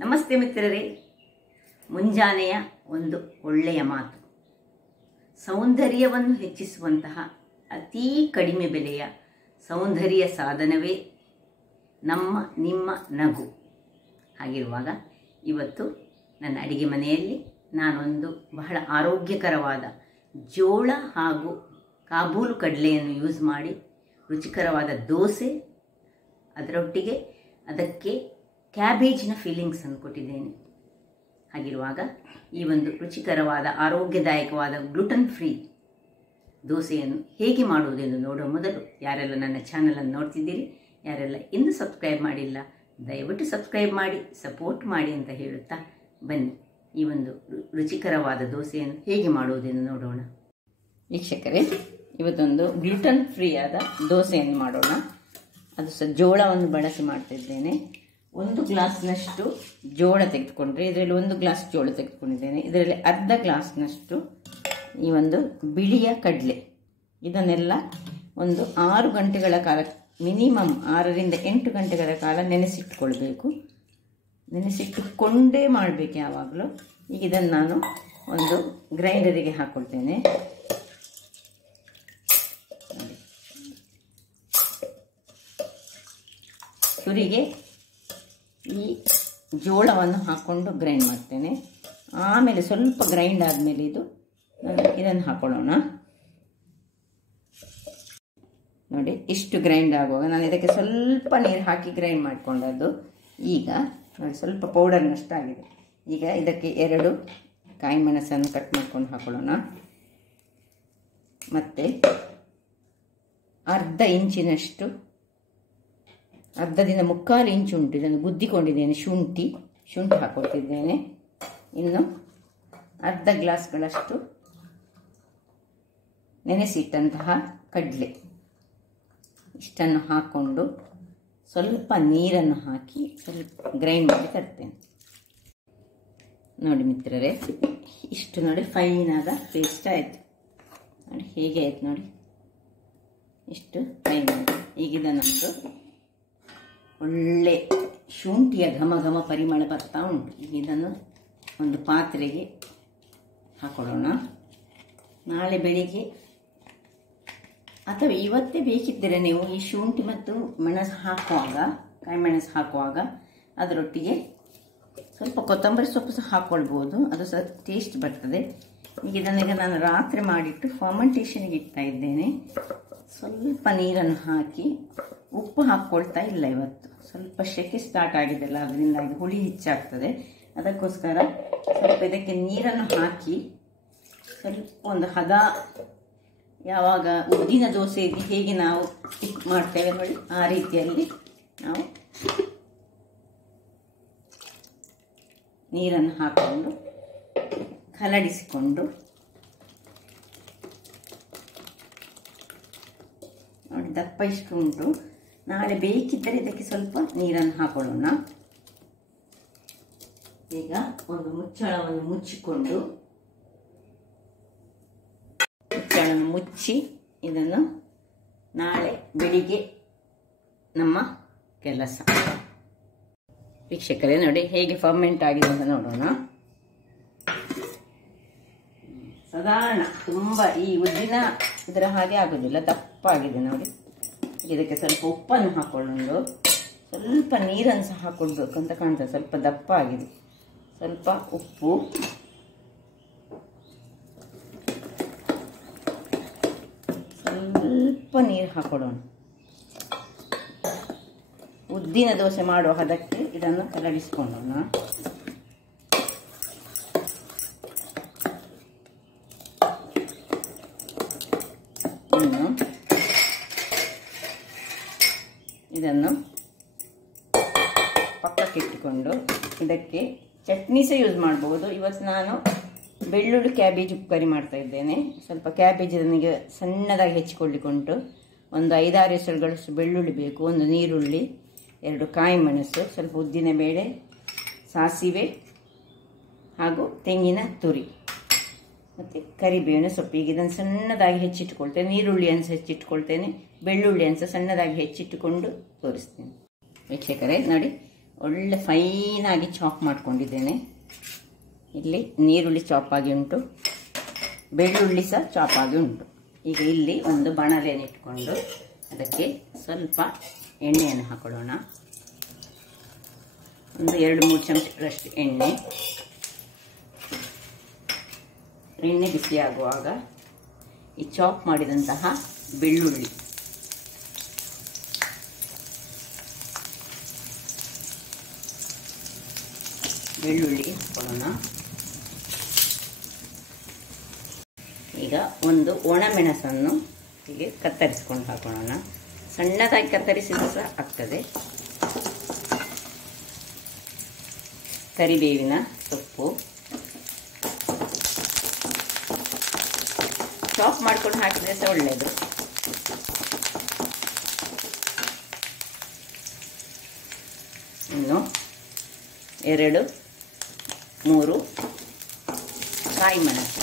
ನಮಸ್ತೆ ಮಿತ್ರರೇ. ಮುಂಜಾನೆಯ ಒಂದು ಒಳ್ಳೆಯ ಮಾತು, ಸೌಂದರ್ಯವನ್ನು ಹೆಚ್ಚಿಸುವಂತಹ ಅತೀ ಕಡಿಮೆ ಬೆಲೆಯ ಸೌಂದರ್ಯ ಸಾಧನವೇ ನಿಮ್ಮ ನಗು. ಹಾಗಿರುವಾಗ ಇವತ್ತು ನನ್ನ ಅಡಿಗೆ ಮನೆಯಲ್ಲಿ ನಾನೊಂದು ಬಹಳ ಆರೋಗ್ಯಕರವಾದ ಜೋಳ ಹಾಗೂ ಕಾಬೂಲು ಕಡಲೆಯನ್ನು ಯೂಸ್ ಮಾಡಿ ರುಚಿಕರವಾದ ದೋಸೆ, ಅದರೊಟ್ಟಿಗೆ ಅದಕ್ಕೆ ಕ್ಯಾಬೇಜಿನ ಫೀಲಿಂಗ್ಸನ್ನು ಕೊಟ್ಟಿದ್ದೇನೆ. ಹಾಗಿರುವಾಗ ಈ ಒಂದು ರುಚಿಕರವಾದ ಆರೋಗ್ಯದಾಯಕವಾದ ಗ್ಲುಟನ್ ಫ್ರೀ ದೋಸೆಯನ್ನು ಹೇಗೆ ಮಾಡುವುದೆಂದು ನೋಡುವ ಮೊದಲು, ಯಾರೆಲ್ಲ ನನ್ನ ಚಾನಲನ್ನು ನೋಡ್ತಿದ್ದೀರಿ, ಯಾರೆಲ್ಲ ಇನ್ನೂ ಸಬ್ಸ್ಕ್ರೈಬ್ ಮಾಡಿಲ್ಲ, ದಯವಿಟ್ಟು ಸಬ್ಸ್ಕ್ರೈಬ್ ಮಾಡಿ ಸಪೋರ್ಟ್ ಮಾಡಿ ಅಂತ ಹೇಳುತ್ತಾ ಬನ್ನಿ ಈ ಒಂದು ರುಚಿಕರವಾದ ದೋಸೆಯನ್ನು ಹೇಗೆ ಮಾಡುವುದೆಂದು ನೋಡೋಣ. ವೀಕ್ಷಕರೇ, ಇವತ್ತೊಂದು ಗ್ಲುಟನ್ ಫ್ರೀ ಆದ ದೋಸೆಯನ್ನು ಮಾಡೋಣ. ಅದು ಸಹ ಜೋಳವನ್ನು ಬಳಸಿ ಮಾಡ್ತಿದ್ದೇನೆ. 1 ಗ್ಲಾಸ್ನಷ್ಟು ಜೋಳ ತೆಗೆದುಕೊಂಡ್ರೆ, ಇದರಲ್ಲಿ 1 ಗ್ಲಾಸ್ ಜೋಳ ತೆಗೆದುಕೊಂಡಿದ್ದೇನೆ. ಇದರಲ್ಲಿ ಅರ್ಧ ಗ್ಲಾಸ್ನಷ್ಟು ಈ ಒಂದು ಬಿಳಿಯ ಕಡಲೆ, ಇದನ್ನೆಲ್ಲ ಒಂದು 6 ಗಂಟೆಗಳ ಕಾಲ, ಮಿನಿಮಮ್ 6 ರಿಂದ 8 ಗಂಟೆಗಳ ಕಾಲ ನೆನೆಸಿಟ್ಕೊಳ್ಬೇಕು. ನೆನೆಸಿಟ್ಟುಕೊಂಡೇ ಮಾಡಬೇಕು ಯಾವಾಗಲೂ. ಈಗ ಇದನ್ನು ನಾನು ಒಂದು ಗ್ರೈಂಡರಿಗೆ ಹಾಕ್ಕೊಳ್ತೇನೆ. ತುರಿಗೆ ಈ ಜೋಳವನ್ನು ಹಾಕ್ಕೊಂಡು ಗ್ರೈಂಡ್ ಮಾಡ್ತೇನೆ. ಆಮೇಲೆ ಸ್ವಲ್ಪ ಗ್ರೈಂಡ್ ಆದಮೇಲೆ ಇದನ್ನು ಹಾಕೊಳ್ಳೋಣ. ನೋಡಿ, ಇಷ್ಟು ಗ್ರೈಂಡ್ ಆಗುವಾಗ ನಾನು ಇದಕ್ಕೆ ಸ್ವಲ್ಪ ನೀರು ಹಾಕಿ ಗ್ರೈಂಡ್ ಮಾಡಿಕೊಂಡದ್ದು. ಈಗ ನೋಡಿ, ಸ್ವಲ್ಪ ಪೌಡರ್ನಷ್ಟು ಆಗಿದೆ. ಈಗ ಇದಕ್ಕೆ 2 ಕಾಯಿ ಮೆಣಸನ್ನು ಕಟ್ ಮಾಡ್ಕೊಂಡು ಹಾಕೊಳ್ಳೋಣ. ಮತ್ತು ಅರ್ಧ ಇಂಚಿನಷ್ಟು, ಅರ್ಧದಿಂದ 3/4 ಇಂಚು ಉಂಟು, ಇದನ್ನು ಗುದ್ದಿಕೊಂಡಿದ್ದೇನೆ, ಶುಂಠಿ ಹಾಕೊಳ್ತಿದ್ದೇನೆ. ಇನ್ನು ಅರ್ಧ ಗ್ಲಾಸ್ಗಳಷ್ಟು ನೆನೆಸಿಟ್ಟಂತಹ ಕಡಲೆ, ಇಷ್ಟನ್ನು ಹಾಕ್ಕೊಂಡು ಸ್ವಲ್ಪ ನೀರನ್ನು ಹಾಕಿ ಸ್ವಲ್ಪ ಗ್ರೈಂಡ್ ಮಾಡಿ ತರ್ತೇನೆ. ನೋಡಿ ಮಿತ್ರರೇ, ಇಷ್ಟು ನೋಡಿ ಫೈನಾದ ಪೇಸ್ಟ್ ಆಯಿತು. ನೋಡಿ ಹೇಗೆ ಆಯ್ತು ನೋಡಿ, ಇಷ್ಟು ಫೈನ್ ಆಯಿತು. ಈಗ ಇದನ್ನೊಂದು ಒಳ್ಳೆ ಶುಂಠಿಯ ಘಮ ಪರಿಮಳ ಬರ್ತಾ ಉಂಟು. ಈಗ ಇದನ್ನು ಒಂದು ಪಾತ್ರೆಗೆ ಹಾಕೊಳ್ಳೋಣ. ನಾಳೆ ಬೆಳಿಗ್ಗೆ ಅಥವಾ ಇವತ್ತೇ ಬೇಕಿದ್ದರೆ ನೀವು ಈ ಶುಂಠಿ ಮತ್ತು ಮೆಣಸು ಹಾಕುವಾಗ, ಕಾಯಿ ಮೆಣಸು ಹಾಕುವಾಗ ಅದರೊಟ್ಟಿಗೆ ಸ್ವಲ್ಪ ಕೊತ್ತಂಬರಿ ಸೊಪ್ಪು ಸಹ ಹಾಕ್ಕೊಳ್ಬೋದು, ಅದು ಸಹ ಟೇಸ್ಟ್ ಬರ್ತದೆ. ಈಗ ಇದನ್ನೀಗ ನಾನು ರಾತ್ರಿ ಮಾಡಿಟ್ಟು ಫರ್ಮೆಂಟೇಷನ್ಗೆ ಇಡ್ತಾ ಇದ್ದೇನೆ. ಸ್ವಲ್ಪ ನೀರನ್ನು ಹಾಕಿ, ಉಪ್ಪು ಹಾಕ್ಕೊಳ್ತಾ ಇಲ್ಲ ಇವತ್ತು, ಸ್ವಲ್ಪ ಸೆಕೆ ಸ್ಟಾರ್ಟ್ ಆಗಿದೆಲ್ಲ, ಅದರಿಂದಾಗಿ ಹುಳಿ ಹೆಚ್ಚಾಗ್ತದೆ. ಅದಕ್ಕೋಸ್ಕರ ಸ್ವಲ್ಪ ಇದಕ್ಕೆ ನೀರನ್ನು ಹಾಕಿ ಸ್ವಲ್ಪ ಒಂದು ಹದ, ಯಾವಾಗ ಉದ್ದಿನ ದೋಸೆಗೆ ಹೇಗೆ ನಾವು ಮಾಡ್ತೇವೆ ನೋಡಿ, ಆ ರೀತಿಯಲ್ಲಿ ನಾವು ನೀರನ್ನು ಹಾಕಿಕೊಂಡು ಕಲಡಿಸಿಕೊಂಡು, ನೋಡಿ ದಪ್ಪ ಇಷ್ಟು ಉಂಟು. ನಾಳೆ ಬೇಕಿದ್ದರೆ ಇದಕ್ಕೆ ಸ್ವಲ್ಪ ನೀರನ್ನು ಹಾಕೊಳ್ಳೋಣ. ಈಗ ಒಂದು ಮುಚ್ಚಳವನ್ನು ಮುಚ್ಚಿ ಇದನ್ನು ನಾಳೆ ಬೆಳಿಗ್ಗೆ ನಮ್ಮ ಕೆಲಸ. ವೀಕ್ಷಕರೇ ನೋಡಿ ಹೇಗೆ ಫರ್ಮೆಂಟ್ ಆಗಿದೆ ಅಂತ ನೋಡೋಣ. ಸಾಧಾರಣ ತುಂಬ ಈ ಉದ್ದಿನ ಇದರ ಹಾಗೆ ಆಗೋದಿಲ್ಲ, ದಪ್ಪ ಆಗಿದೆ ನೋಡಿ. ಇದಕ್ಕೆ ಸ್ವಲ್ಪ ಉಪ್ಪನ್ನು ಹಾಕೊಳ್ಳೋಣ, ಸ್ವಲ್ಪ ನೀರನ್ನು ಸಹ ಹಾಕೊಳ್ಬೇಕು ಅಂತ ಕಾಣ್ತದೆ. ಸ್ವಲ್ಪ ದಪ್ಪ ಆಗಿದೆ, ಸ್ವಲ್ಪ ಉಪ್ಪು, ಸ್ವಲ್ಪ ನೀರು ಹಾಕೊಳ್ಳೋಣ. ಉದ್ದಿನ ದೋಸೆ ಮಾಡುವ ಹದಕ್ಕೆ ಇದನ್ನು ಕಲಡಿಸಿಕೊಳ್ಳೋಣ. ಇನ್ನು ಇದನ್ನು ಪಕ್ಕಕ್ಕಿಟ್ಟುಕೊಂಡು ಇದಕ್ಕೆ ಚಟ್ನಿ ಸಹ ಯೂಸ್ ಮಾಡ್ಬೋದು. ಇವತ್ತು ನಾನು ಬೆಳ್ಳುಳ್ಳಿ ಕ್ಯಾಬೇಜ್ ಉಪ್ಪುಕರಿ ಮಾಡ್ತಾ ಇದ್ದೇನೆ. ಸ್ವಲ್ಪ ಕ್ಯಾಬೇಜ್ ನನಗೆ ಸಣ್ಣದಾಗಿ ಹೆಚ್ಚಿಕೊಳ್ಳಿಕೊಂಡು ಒಂದು 5-6 ಎಸಳುಗಳಷ್ಟು ಬೆಳ್ಳುಳ್ಳಿ ಬೇಕು, 1 ನೀರುಳ್ಳಿ, 2 ಕಾಯಿ ಮೆಣಸು, ಸ್ವಲ್ಪ ಉದ್ದಿನ ಬೇಳೆ, ಸಾಸಿವೆ ಹಾಗೂ ತೆಂಗಿನ ತುರಿ ಮತ್ತು ಕರಿಬೇವಿನ ಸೊಪ್ಪು. ಈಗ ಇದನ್ನು ಸಣ್ಣದಾಗಿ ಹೆಚ್ಚಿಟ್ಟುಕೊಳ್ತೇನೆ. ನೀರುಳ್ಳಿಯನ್ನು ಸಹ ಹೆಚ್ಚಿಟ್ಕೊಳ್ತೇನೆ, ಬೆಳ್ಳುಳ್ಳಿಯನ್ನು ಸಹ ಸಣ್ಣದಾಗಿ ಹೆಚ್ಚಿಟ್ಟುಕೊಂಡು ತೋರಿಸ್ತೇನೆ. ವೀಕ್ಷಕರೇ ನೋಡಿ, ಒಳ್ಳೆ ಫೈನಾಗಿ ಚಾಪ್ ಮಾಡ್ಕೊಂಡಿದ್ದೇನೆ. ಇಲ್ಲಿ ನೀರುಳ್ಳಿ ಚಾಪ್ ಆಗಿ ಉಂಟು, ಬೆಳ್ಳುಳ್ಳಿ ಸಹ ಚಾಪ್ ಆಗಿ ಉಂಟು. ಈಗ ಇಲ್ಲಿ ಒಂದು ಬಾಣಲೆಯನ್ನು ಇಟ್ಕೊಂಡು ಅದಕ್ಕೆ ಸ್ವಲ್ಪ ಎಣ್ಣೆಯನ್ನು ಹಾಕೊಳ್ಳೋಣ. ಒಂದು 2-3 ಚಮಚಗಳಷ್ಟು ಎಣ್ಣೆ ಬಿಸಿ ಆಗುವಾಗ ಈ ಚಾಪ್ ಮಾಡಿದಂತಹ ಬೆಳ್ಳುಳ್ಳಿ ಹಾಕೊಳ್ಳೋಣ. ಈಗ ಒಂದು ಒಣಮೆಣಸನ್ನು ಹೀಗೆ ಕತ್ತರಿಸ್ಕೊಂಡು ಹಾಕೊಳ್ಳೋಣ. ಸಣ್ಣದಾಗಿ ಕತ್ತರಿಸಿದ್ರು ಸಹ ಆಗ್ತದೆ. ಕರಿಬೇವಿನ ಸೊಪ್ಪು ಚಾಪ್ ಮಾಡ್ಕೊಂಡು ಹಾಕಿದ್ರೆ ಸಹ ಒಳ್ಳೆಯದು. ಇನ್ನು 2-3 ಕಾಯಿ ಮೆಣಸು.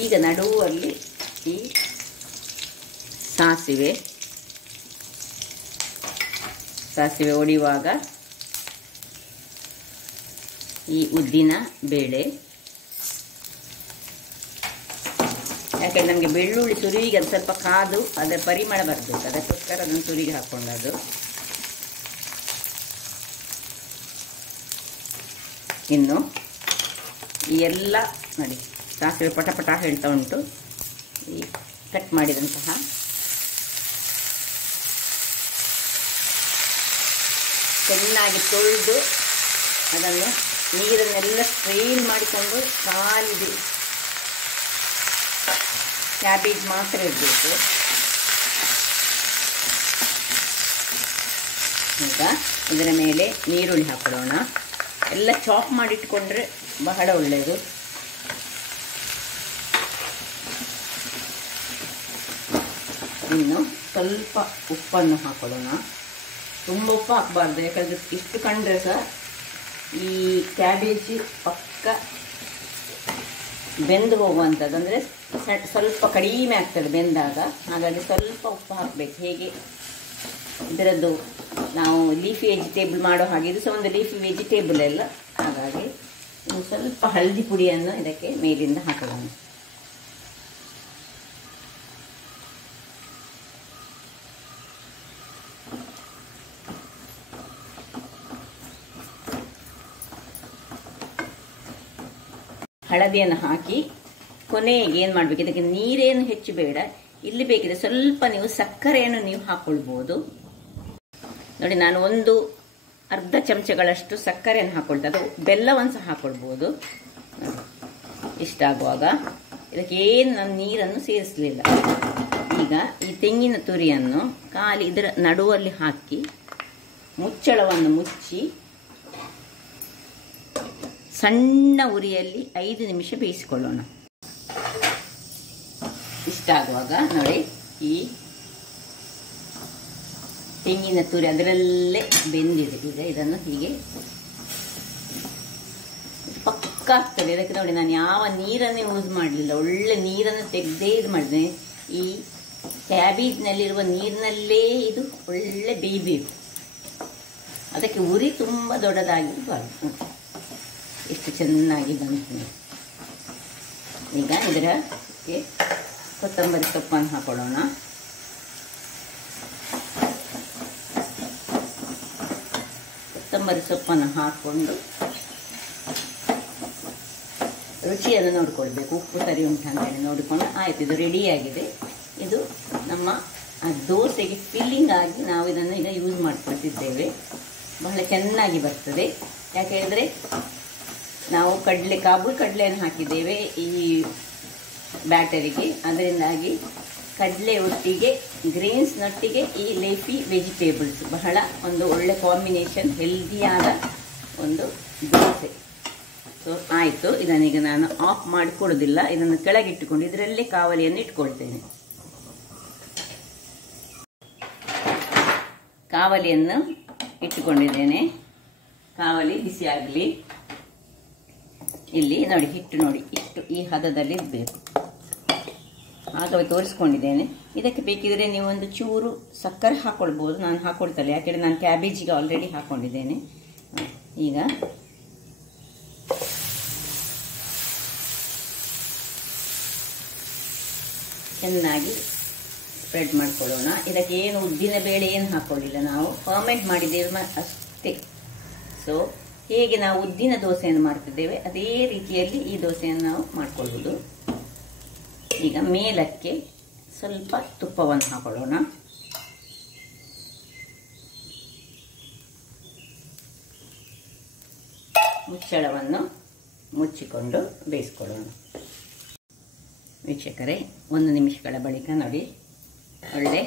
ಈಗ ನಡುವಲ್ಲಿ ಈ ಸಾಸಿವೆ ಒಡೆಯುವಾಗ ಈ ಉದ್ದಿನ ಬೇಳೆ, ಯಾಕಂದ್ರೆ ನಮಗೆ ಬೆಳ್ಳುಳ್ಳಿ ತುರಿವಿಗೆ ಅದು ಸ್ವಲ್ಪ ಕಾದು ಅದರ ಪರಿಮಳ ಬರಬೇಕು, ಅದಕ್ಕೋಸ್ಕರ ಅದನ್ನು ತುರಿಗೆ ಹಾಕೊಂಡದ್ದು. ಇನ್ನು ಈ ಎಲ್ಲ ನೋಡಿ ಸಾಸಿವೆ ಪಟ ಹೇಳ್ತಾ ಉಂಟು. ಈ ಕಟ್ ಮಾಡಿದಂತಹ ಚೆನ್ನಾಗಿ ತೊಳೆದು ಅದನ್ನು ನೀರನ್ನೆಲ್ಲ ಸ್ಟ್ರೈನ್ ಮಾಡಿಕೊಂಡು ಕಾಲಿದೆ ಕ್ಯಾಬೇಜ್ ಮಾತ್ರ ಇರಬೇಕು. ಈಗ ಇದರ ಮೇಲೆ ನೀರುಳ್ಳಿ ಹಾಕೊಳ್ಳೋಣ. ಎಲ್ಲ ಚಾಪ್ ಮಾಡಿಟ್ಕೊಂಡ್ರೆ ಬಹಳ ಒಳ್ಳೆಯದು. ಇನ್ನು ಸ್ವಲ್ಪ ಉಪ್ಪನ್ನು ಹಾಕೊಳ್ಳೋಣ. ತುಂಬ ಉಪ್ಪು ಹಾಕಬಾರ್ದು, ಯಾಕಂದರೆ ಇಷ್ಟು ಕಂಡ್ರೆ ಸಹ ಈ ಕ್ಯಾಬೇಜ್ ಪಕ್ಕ ಬೆಂದು ಹೋಗುವಂಥದ್ದು, ಅಂದರೆ ಸ್ವಲ್ಪ ಕಡಿಮೆ ಆಗ್ತದೆ ಬೆಂದಾಗ. ಹಾಗಾಗಿ ಸ್ವಲ್ಪ ಉಪ್ಪು ಹಾಕಬೇಕು. ಹೇಗೆ ಇದರದ್ದು ನಾವು ಲೀಫಿ ವೆಜಿಟೇಬಲ್ ಮಾಡೋ ಹಾಗೆ ಇದು ಸಹ ಒಂದು ಲೀಫಿ ವೆಜಿಟೇಬಲ್ ಎಲ್ಲ. ಹಾಗಾಗಿ ಇನ್ನು ಸ್ವಲ್ಪ ಹಳದಿ ಪುಡಿಯನ್ನು ಇದಕ್ಕೆ ಮೇಲಿಂದ ಹಾಕೊಳ್ಳೋಣ. ಹಳದಿಯನ್ನು ಹಾಕಿ ಕೊನೆಗೆ ಏನು ಮಾಡಬೇಕು, ಇದಕ್ಕೆ ನೀರೇನು ಹೆಚ್ಚು ಬೇಡ. ಇಲ್ಲಿ ಬೇಕಿದ್ರೆ ಸ್ವಲ್ಪ ನೀವು ಸಕ್ಕರೆಯನ್ನು ನೀವು ಹಾಕ್ಕೊಳ್ಬೋದು. ನೋಡಿ, ನಾನು ಒಂದು ಅರ್ಧ ಚಮಚಗಳಷ್ಟು ಸಕ್ಕರೆಯನ್ನು ಹಾಕ್ಕೊಳ್ತಾ, ಅದು ಬೆಲ್ಲವನ್ನು ಸಹ ಹಾಕ್ಕೊಳ್ಬೋದು. ಇಷ್ಟಾಗುವಾಗ ಇದಕ್ಕೆ ಏನು ನಾನು ನೀರನ್ನು ಸೇರಿಸಲಿಲ್ಲ. ಈಗ ಈ ತೆಂಗಿನ ತುರಿಯನ್ನು ಖಾಲಿ ಇದರ ನಡುವಲ್ಲಿ ಹಾಕಿ ಮುಚ್ಚಳವನ್ನು ಮುಚ್ಚಿ ಸಣ್ಣ ಉರಿಯಲ್ಲಿ 5 ನಿಮಿಷ ಬೇಯಿಸಿಕೊಳ್ಳೋಣ. ಇಷ್ಟಾಗುವಾಗ ನೋಡಿ, ಈ ತೆಂಗಿನ ತುರಿ ಅದರಲ್ಲೇ ಬೆಂದಿದೆ. ಈಗ ಇದನ್ನು ಹೀಗೆ ಪಕ್ಕ ಆಗ್ತದೆ. ಇದಕ್ಕೆ ನೋಡಿ, ನಾನು ಯಾವ ನೀರನ್ನು ಯೂಸ್ ಮಾಡಲಿಲ್ಲ, ಒಳ್ಳೆ ನೀರನ್ನು ತೆಗೆದೇ ಇದು ಮಾಡಿದ್ದೇನೆ. ಈ ಕ್ಯಾಬೇಜ್ನಲ್ಲಿರುವ ನೀರಿನಲ್ಲೇ ಇದು ಒಳ್ಳೆ ಬೇಯಬೇಕು. ಅದಕ್ಕೆ ಉರಿ ತುಂಬ ದೊಡ್ಡದಾಗಿರಬಾರ್ದು. ಎಷ್ಟು ಚೆನ್ನಾಗಿ ಬಂತು. ಈಗ ಇದಕ್ಕೆ ಕೊತ್ತಂಬರಿ ಸೊಪ್ಪನ್ನು ಹಾಕೊಳ್ಳೋಣ. ಕೊತ್ತಂಬರಿ ಸೊಪ್ಪನ್ನು ಹಾಕ್ಕೊಂಡು ರುಚಿಯನ್ನು ನೋಡಿಕೊಳ್ಬೇಕು. ಉಪ್ಪು ಸರಿ ಉಂಟು ಅಂತೇಳಿ ನೋಡಿಕೊಂಡು ಆಯಿತು, ಇದು ರೆಡಿಯಾಗಿದೆ. ಇದು ನಮ್ಮ ದೋಸೆಗೆ ಫಿಲ್ಲಿಂಗ್ ಆಗಿ ನಾವು ಇದನ್ನು ಈಗ ಯೂಸ್ ಮಾಡ್ಕೊಳ್ತಿದ್ದೇವೆ. ಬಹಳ ಚೆನ್ನಾಗಿ ಬರ್ತದೆ. ಯಾಕೆಂದರೆ ನಾವು ಕಾಬೂಲ್ ಕಡಲೆಯನ್ನು ಹಾಕಿದ್ದೇವೆ ಈ ಬ್ಯಾಟರಿಗೆ. ಅದರಿಂದಾಗಿ ಕಡಲೆ ಒಟ್ಟಿಗೆ ಗ್ರೇನ್ಸ್ನೊಟ್ಟಿಗೆ ಈ ಲೇಫಿ ವೆಜಿಟೇಬಲ್ಸ್ ಬಹಳ ಒಂದು ಒಳ್ಳೆ ಕಾಂಬಿನೇಷನ್, ಹೆಲ್ದಿಯಾದ ಒಂದು ದೋಸೆ. ಸೊ ಆಯಿತು, ಇದನ್ನೀಗ ನಾನು ಆಫ್ ಮಾಡಿ ಕೊಡೋದಿಲ್ಲ. ಇದನ್ನು ಕೆಳಗಿಟ್ಟುಕೊಂಡು ಇದರಲ್ಲೇ ಕಾವಲಿಯನ್ನು ಇಟ್ಕೊಳ್ತೇನೆ. ಕಾವಲಿಯನ್ನು ಇಟ್ಟುಕೊಂಡಿದ್ದೇನೆ. ಕಾವಲಿ ಬಿಸಿ ಆಗಲಿ. ಇಲ್ಲಿ ನೋಡಿ, ಹಿಟ್ಟು ನೋಡಿ, ಇಷ್ಟು ಈ ಹದದಲ್ಲಿ ಇರಬೇಕು. ಆಗವೇ ತೋರಿಸ್ಕೊಂಡಿದ್ದೇನೆ. ಇದಕ್ಕೆ ಬೇಕಿದ್ರೆ ನೀವು ಒಂದು ಚೂರು ಸಕ್ಕರೆ ಹಾಕ್ಕೊಳ್ಬೋದು. ನಾನು ಹಾಕ್ಕೊಳ್ತಲ್ಲ, ಯಾಕೆಂದರೆ ನಾನು ಕ್ಯಾಬೇಜಿಗೆ ಆಲ್ರೆಡಿ ಹಾಕ್ಕೊಂಡಿದ್ದೇನೆ. ಈಗ ಚೆನ್ನಾಗಿ ಸ್ಪ್ರೆಡ್ ಮಾಡ್ಕೊಳ್ಳೋಣ. ಇದಕ್ಕೆ ಏನು ಉದ್ದಿನ ಬೇಳೆ ಏನು ಹಾಕ್ಕೊಳ್ಳಿಲ್ಲ, ನಾವು ಫರ್ಮೆಂಟ್ ಮಾಡಿದ್ದೇವೆ ಅಷ್ಟೇ. ಸೊ ಹೇಗೆ ನಾವು ಉದ್ದಿನ ದೋಸೆಯನ್ನು ಮಾಡ್ತಿದ್ದೇವೆ ಅದೇ ರೀತಿಯಲ್ಲಿ ಈ ದೋಸೆಯನ್ನು ನಾವು ಮಾಡ್ಕೊಳ್ಳೋದು. ಈಗ ಮೇಲಕ್ಕೆ ಸ್ವಲ್ಪ ತುಪ್ಪವನ್ನು ಹಾಕೊಳ್ಳೋಣ. ಮುಚ್ಚಳವನ್ನು ಮುಚ್ಚಿಕೊಂಡು ಬೇಯಿಸ್ಕೊಳ್ಳೋಣ. ವೀಕ್ಷಕರೇ, 1 ನಿಮಿಷಗಳ ಬಳಿಕ ನೋಡಿ ಒಳ್ಳೆ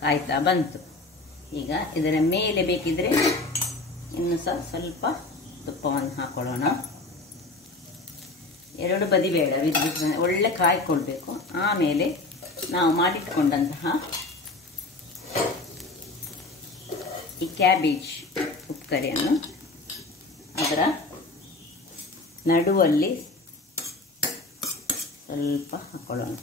ಕಾಯ್ತಾ ಬಂತು. ಈಗ ಇದರ ಮೇಲೆ ಬೇಕಿದ್ರೆ ಇನ್ನು ಸ್ವಲ್ಪ ತುಪ್ಪವನ್ನು ಹಾಕೊಳ್ಳೋಣ. 2 ಬದಿ ಬೇಡ, ಒಳ್ಳೆ ಕಾಯ್ಕೊಳ್ಬೇಕು. ಆಮೇಲೆ ನಾವು ಮಾಡಿಟ್ಕೊಂಡಂತಹ ಈ ಕ್ಯಾಬೇಜ್ ಉಪ್ಪುಕರಿಯನ್ನು ಅದರ ನಡುವಲ್ಲಿ ಸ್ವಲ್ಪ ಹಾಕೊಳ್ಳೋಣ.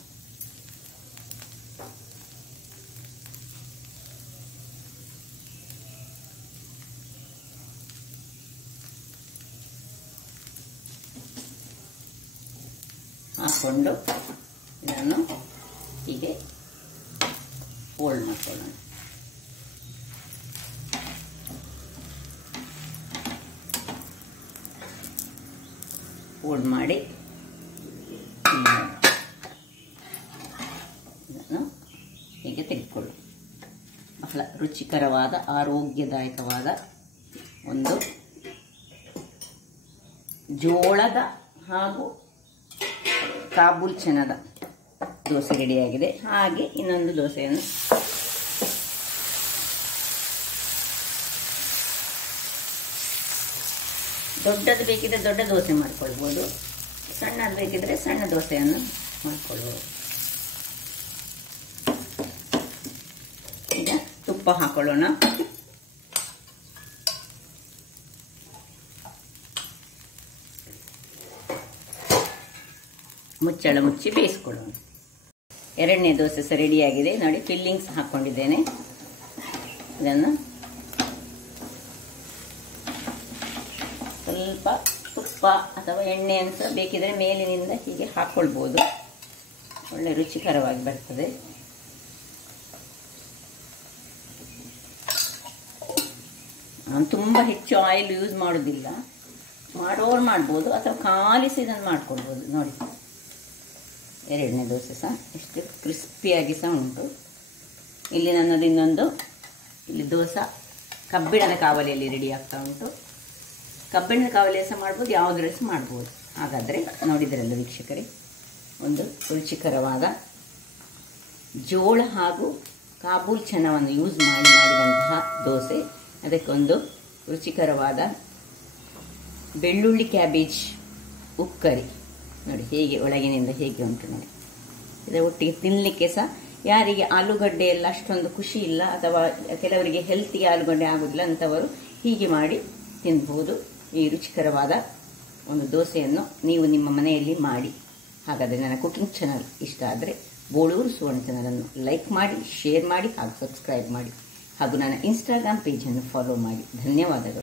ಹಾಕೊಂಡು ಇದನ್ನು ಹೀಗೆ ಫೋಲ್ಡ್ ಮಾಡ್ಕೊಳ್ಳೋಣ. ಫೋಲ್ಡ್ ಮಾಡಿ ಇದನ್ನು ಹೀಗೆ ತೆಗೆದುಕೊಳ್ಳು. ಬಹಳ ರುಚಿಕರವಾದ ಆರೋಗ್ಯದಾಯಕವಾದ ಒಂದು ಜೋಳದ ಹಾಗೂ ಕಾಬೂಲ್ ಚನದ ದೋಸೆ ರೆಡಿಯಾಗಿದೆ. ಹಾಗೆ ಇನ್ನೊಂದು ದೋಸೆಯನ್ನು ದೊಡ್ಡದು ಬೇಕಿದ್ರೆ ದೊಡ್ಡ ದೋಸೆ ಮಾಡ್ಕೊಳ್ಬೋದು, ಸಣ್ಣದು ಬೇಕಿದ್ರೆ ಸಣ್ಣ ದೋಸೆಯನ್ನು ಮಾಡ್ಕೊಳ್ಬೋದು. ಈಗ ತುಪ್ಪ ಹಾಕೊಳ್ಳೋಣ. ಮುಚ್ಚಳ ಮುಚ್ಚಿ ಬೇಯಿಸ್ಕೊಳ್ಳೋಣ. 2ನೇ ದೋಸೆ ಸಹ ರೆಡಿಯಾಗಿದೆ ನೋಡಿ. ಫಿಲ್ಲಿಂಗ್ಸ್ ಹಾಕ್ಕೊಂಡಿದ್ದೇನೆ. ಇದನ್ನು ಸ್ವಲ್ಪ ತುಪ್ಪ ಅಥವಾ ಎಣ್ಣೆ ಅಂತ ಬೇಕಿದ್ರೆ ಮೇಲಿನಿಂದ ಹೀಗೆ ಹಾಕ್ಕೊಳ್ಬೋದು, ಒಳ್ಳೆ ರುಚಿಕರವಾಗಿ ಬರ್ತದೆ. ನಾನು ತುಂಬ ಹೆಚ್ಚು ಆಯಿಲ್ ಯೂಸ್ ಮಾಡೋದಿಲ್ಲ, ಮಾಡೋರು ಮಾಡ್ಬೋದು ಅಥವಾ ಖಾಲಿಸಿ ಇದನ್ನು ಮಾಡ್ಕೊಳ್ಬೋದು. ನೋಡಿ 2ನೇ ದೋಸೆ ಸಹ ಎಷ್ಟು ಕ್ರಿಸ್ಪಿಯಾಗಿ ಸಹ ಉಂಟು. ಇಲ್ಲಿ ನನ್ನದು ಇನ್ನೊಂದು ಇಲ್ಲಿ ದೋಸೆ ಕಬ್ಬಿಣದ ಕಾವಲಿಯಲ್ಲಿ ರೆಡಿ ಆಗ್ತಾ ಉಂಟು. ಕಬ್ಬಿಣದ ಕಾವಲಿ ಸಹ ಮಾಡ್ಬೋದು, ಯಾವುದರ ಸಹ ಮಾಡ್ಬೋದು. ಹಾಗಾದರೆ ನೋಡಿದ್ರಲ್ಲ ವೀಕ್ಷಕರೇ, ಒಂದು ರುಚಿಕರವಾದ ಜೋಳ ಹಾಗೂ ಕಾಬೂಲ್ ಚನವನ್ನು ಯೂಸ್ ಮಾಡಿದಂತಹ ದೋಸೆ. ಅದಕ್ಕೊಂದು ರುಚಿಕರವಾದ ಬೆಳ್ಳುಳ್ಳಿ ಕ್ಯಾಬೇಜ್ ಉಪ್ಪುಕರಿ ನೋಡಿ ಹೇಗೆ ಒಳಗಿನಿಂದ ಹೇಗೆ ಉಂಟು ನೋಡಿ. ಇದರ ಒಟ್ಟಿಗೆ ತಿನ್ನಲಿಕ್ಕೆ ಸಹ ಯಾರಿಗೆ ಆಲೂಗಡ್ಡೆ ಎಲ್ಲ ಅಷ್ಟೊಂದು ಖುಷಿ ಇಲ್ಲ ಅಥವಾ ಕೆಲವರಿಗೆ ಹೆಲ್ತಿಗೆ ಆಲೂಗಡ್ಡೆ ಆಗೋದಿಲ್ಲ ಅಂಥವರು ಹೀಗೆ ಮಾಡಿ ತಿನ್ಬೋದು. ಈ ರುಚಿಕರವಾದ ಒಂದು ದೋಸೆಯನ್ನು ನೀವು ನಿಮ್ಮ ಮನೆಯಲ್ಲಿ ಮಾಡಿ. ಹಾಗಾದರೆ ನನ್ನ ಕುಕಿಂಗ್ ಚಾನಲ್ ಇಷ್ಟ ಆದರೆ ಬೋಳೂರು ಸುವರ್ಣ ಚಾನಲನ್ನು ಲೈಕ್ ಮಾಡಿ, ಶೇರ್ ಮಾಡಿ ಹಾಗೂ ಸಬ್ಸ್ಕ್ರೈಬ್ ಮಾಡಿ ಹಾಗೂ ನನ್ನ ಇನ್ಸ್ಟಾಗ್ರಾಮ್ ಪೇಜನ್ನು ಫಾಲೋ ಮಾಡಿ. ಧನ್ಯವಾದಗಳು.